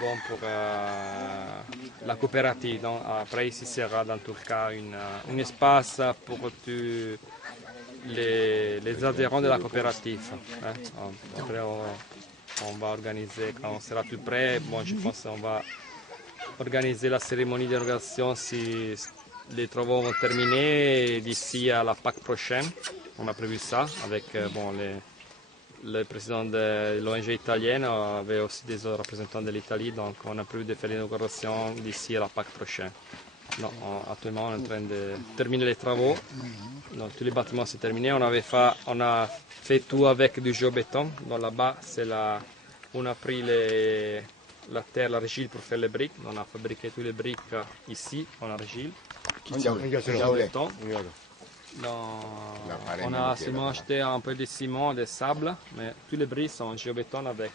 bon pour la coopérative. Donc, après, ici sera dans tout cas un espace pour tous les adhérents de la coopérative. Hein. Après, on va organiser, quand on sera tout prêt, bon, je pense qu'on va organiser la cérémonie d'inauguration si les travaux vont terminer d'ici à la Pâques prochaine. On a prévu ça avec bon, le président de l'ONG italienne, avait aussi des représentants de l'Italie, donc on a prévu de faire l'inauguration d'ici à la Pâques prochaine. Donc, actuellement, on est en train de terminer les travaux. Donc, tous les bâtiments sont terminés. On a fait tout avec du géobéton. Donc là-bas, on a pris la terre, l'argile pour faire les briques. On a fabriqué toutes les briques ici en argile. Géobéton. On a seulement acheté un peu de ciment, de sable, mais tous les briques sont en géobéton avec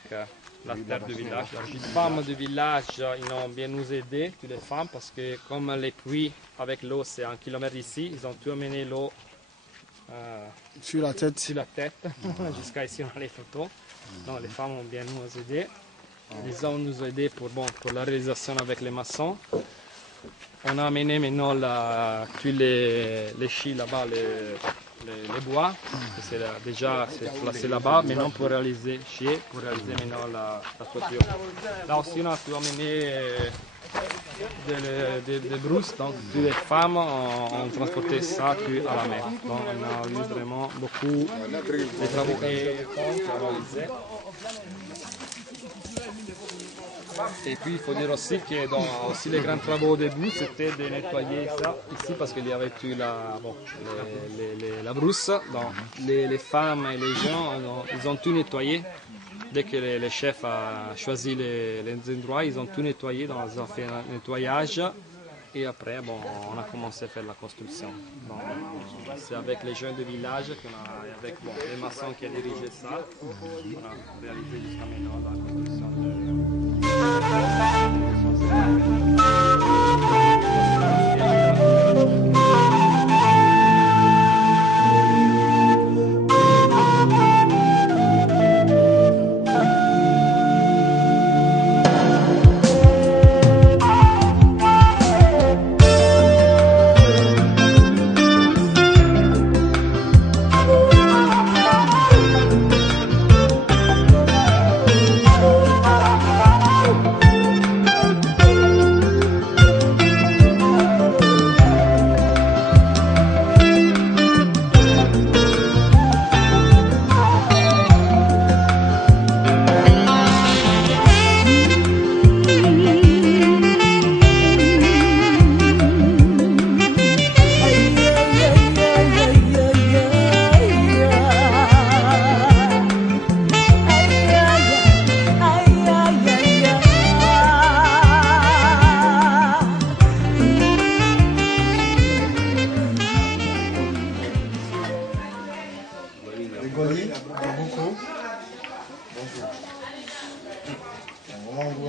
la terre du village. Les femmes du village, ils ont bien nous aidé, toutes les femmes, parce que comme les puits avec l'eau, c'est 1 kilomètre d'ici, ils ont tout amené l'eau sur la tête. Jusqu'à ici, on a les photos. Donc les femmes ont bien nous aidé. Les hommes nous ont aidés pour la réalisation avec les maçons. On a amené maintenant tous les chis là-bas, les bois, c'est déjà placé là-bas. Maintenant pour réaliser maintenant la toiture. Là aussi on a pu amener des brousses, donc toutes les femmes ont transporté ça à la mer. Donc on a eu vraiment beaucoup de travaux à réaliser. Et puis il faut dire aussi que dans aussi les grands travaux au début, c'était de nettoyer ça ici parce qu'il y avait eu la brousse. Donc les femmes et les gens, ils ont tout nettoyé. Dès que le chef a choisi les endroits, ils ont tout nettoyé, donc ils ont fait un nettoyage. Et après, bon, on a commencé à faire la construction. C'est avec les jeunes du village, avec les maçons qui ont dirigé ça, on a réalisé jusqu'à maintenant la construction de...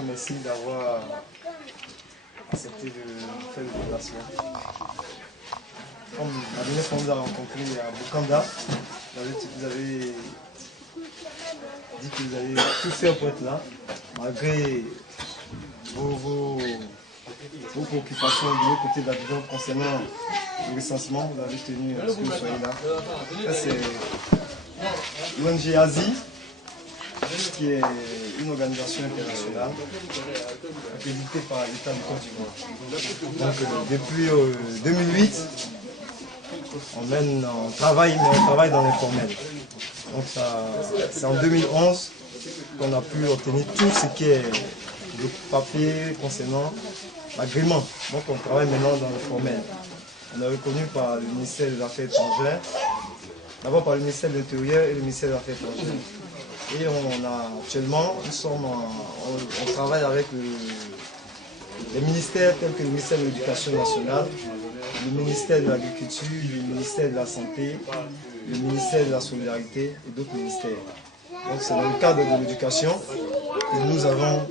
Merci d'avoir accepté de faire le déplacement. Comme la dernière fois, on vous a rencontré à Bukanda. Vous avez dit que vous avez tout fait pour être là, malgré vos préoccupations de l'autre côté de la vision concernant le recensement. Vous avez tenu à ce que vous soyez là. C'est l'ONG Asie, qui est une organisation internationale accréditée par l'État du Côte d'Ivoire. Donc depuis 2008, on travaille dans l'informel. Donc c'est en 2011 qu'on a pu obtenir tout ce qui est le papier concernant l'agrément. Donc on travaille maintenant dans l'informel. On est reconnu par le ministère des Affaires étrangères, d'abord par le ministère de l'Intérieur et le ministère des Affaires étrangères. Et actuellement, on travaille avec les ministères tels que le ministère de l'Éducation nationale, le ministère de l'Agriculture, le ministère de la Santé, le ministère de la Solidarité et d'autres ministères. Donc c'est dans le cadre de l'éducation que nous avons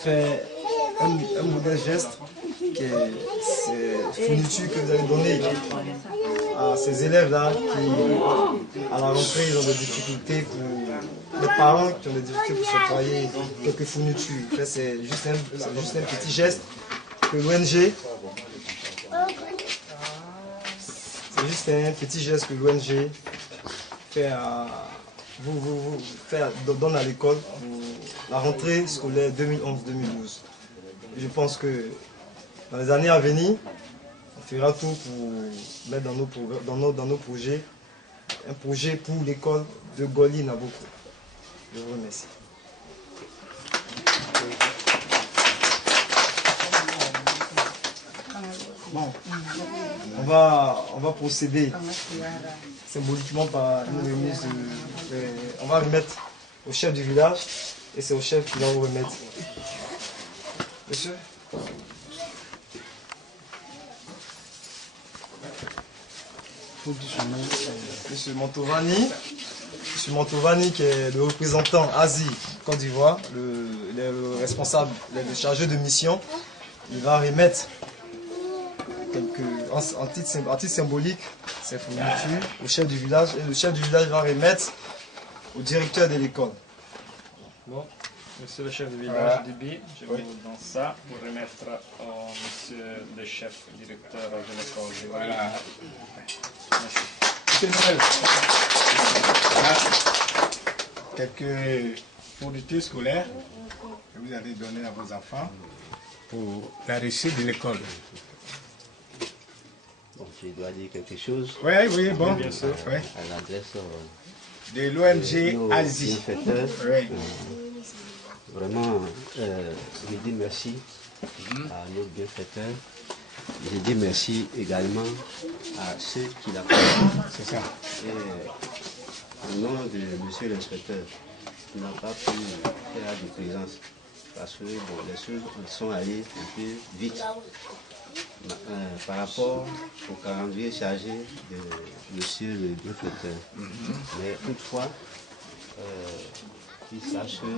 fait un modèle geste ces fournitures que vous avez données à ces élèves-là qui, à la rentrée, ils ont des difficultés pour les parents qui ont des difficultés pour s'octroyer quelques fournitures. C'est juste un petit geste que l'ONG, fait donne à l'école pour la rentrée scolaire 2011-2012. Je pense que dans les années à venir, on fera tout pour mettre dans nos projets un projet pour l'école de Goli Naboko. Je vous remercie. Bon, on va procéder symboliquement par une remise. On va remettre au chef du village et c'est au chef qui va vous remettre. Monsieur. Monsieur Mantovani qui est le représentant Asie Côte d'Ivoire, le responsable, le chargé de mission, il va remettre en titre symbolique ces fournitures au chef du village et le chef du village va remettre au directeur de l'école. Bon, monsieur le chef du village d'Ibi, je vous donne ça pour remettre au monsieur le chef directeur de l'école. Voilà. Merci. Quelques fournitures scolaires que vous allez donner à vos enfants pour la réussite de l'école. Bon, je dois dire quelque chose. Oui, oui, bon. Bien sûr. Oui. À l'adresse De l'ONG Asie. Oui. Vraiment, je dis merci à nos bienfaiteurs. Je dis merci également à ceux qui l'accompagnent. C'est ça. Et au nom de monsieur l'inspecteur, qui n'a pas pu faire de présence, parce que bon, les choses sont allées un peu vite. Par rapport au calendrier chargé de monsieur le bienfaiteur. Mais toutefois, qu'il sache que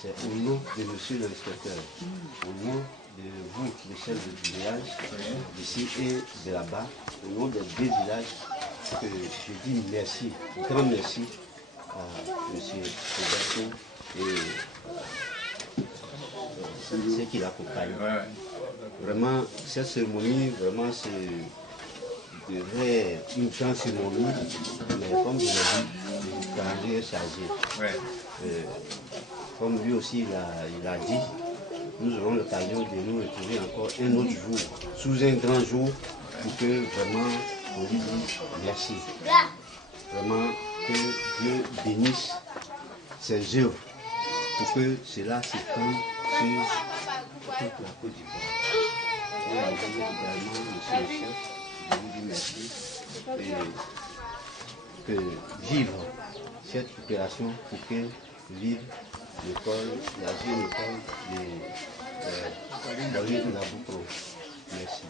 c'est au nom de monsieur l'inspecteur, au nom de vous, le chef du village, d'ici et de là-bas, au nom des deux villages, que je dis merci, grand merci à monsieur Roberto et ceux qui l'accompagnent. Vraiment, cette cérémonie, vraiment, c'est une grande cérémonie, mais comme je l'ai dit, le calendrier est chargé. Comme lui aussi il a dit, nous aurons l'occasion de nous retrouver encore un autre jour, sous un grand jour, pour que vraiment on lui dise merci. Vraiment que Dieu bénisse ses œuvres, pour que cela s'étende sur toute la Côte d'Ivoire. Et également, monsieur le chef, je vous dis merci et que vivre cette opération pour que vive l'école, la jeune école de Goli Naboko. Merci.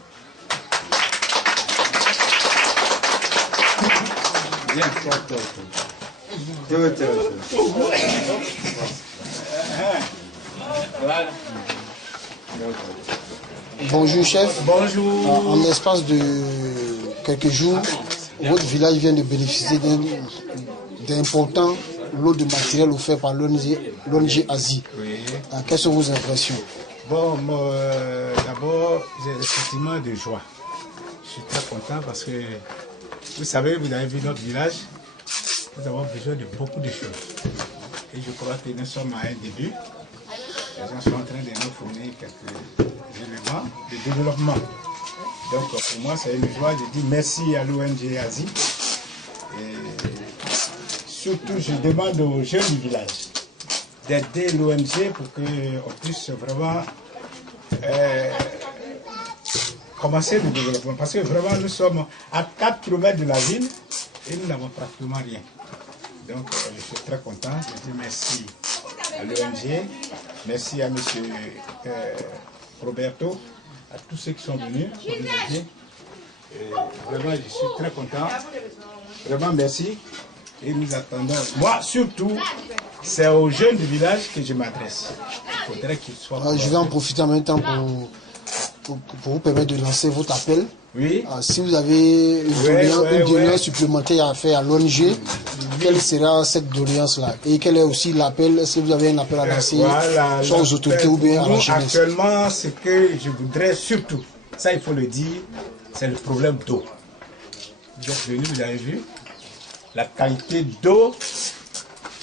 Bien. Bonjour chef. Bonjour. En l'espace de quelques jours, votre village vient de bénéficier d'importants lots de matériel offerts par l'ONG Asie. Oui. Quelles sont vos impressions? Bon, d'abord, j'ai le sentiment de joie. Je suis très content parce que, vous savez, vous avez vu notre village, nous avons besoin de beaucoup de choses. Et je crois que nous sommes à un début. Les gens sont en train de nous fournir quelques éléments de développement. Donc, pour moi, c'est une joie. Je dis merci à l'ONG Asie. Et surtout, je demande aux jeunes du village d'aider l'ONG pour qu'on puisse vraiment commencer le développement. Parce que vraiment, nous sommes à 4 km de la ville et nous n'avons pratiquement rien. Donc, je suis très content. Je dis merci à l'ONG, merci à M. Roberto, à tous ceux qui sont venus pour nous aider. Vraiment, je suis très content. Vraiment, merci. Et nous attendons. Moi, surtout, c'est aux jeunes du village que je m'adresse. Il faudrait qu'ils soient... Je vais en profiter en même temps pour pour vous permettre de lancer votre appel. Oui. Si vous avez une doléance supplémentaire à faire à l'ONG, quelle sera cette doléance-là? Et quel est aussi l'appel? Est-ce que vous avez un appel à lancer soit aux autorités ou bien à la jeunesse? Actuellement, ce que je voudrais surtout, ça il faut le dire, c'est le problème d'eau. Vous êtes venu, vous avez vu la qualité d'eau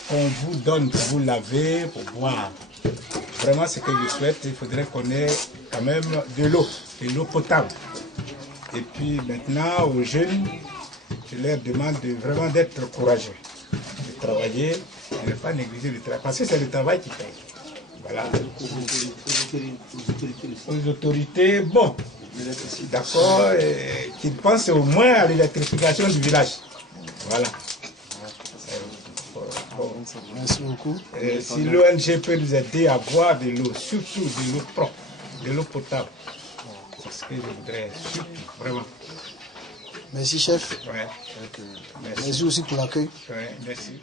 qu'on vous donne pour vous laver, pour boire. Vraiment, ce que je souhaite, il faudrait qu'on ait quand même de l'eau potable. Et puis maintenant, aux jeunes, je leur demande vraiment d'être courageux, de travailler, de ne pas négliger le travail, parce que c'est le travail qui paye. Voilà. Aux autorités, bon, d'accord, qu'ils pensent au moins à l'électrification du village. Voilà. Merci beaucoup. Si l'ONG peut nous aider à boire de l'eau, surtout de l'eau propre, de l'eau potable, c'est ce que je voudrais, surtout, vraiment. Merci, chef. Ouais. Merci aussi pour l'accueil. Ouais, merci.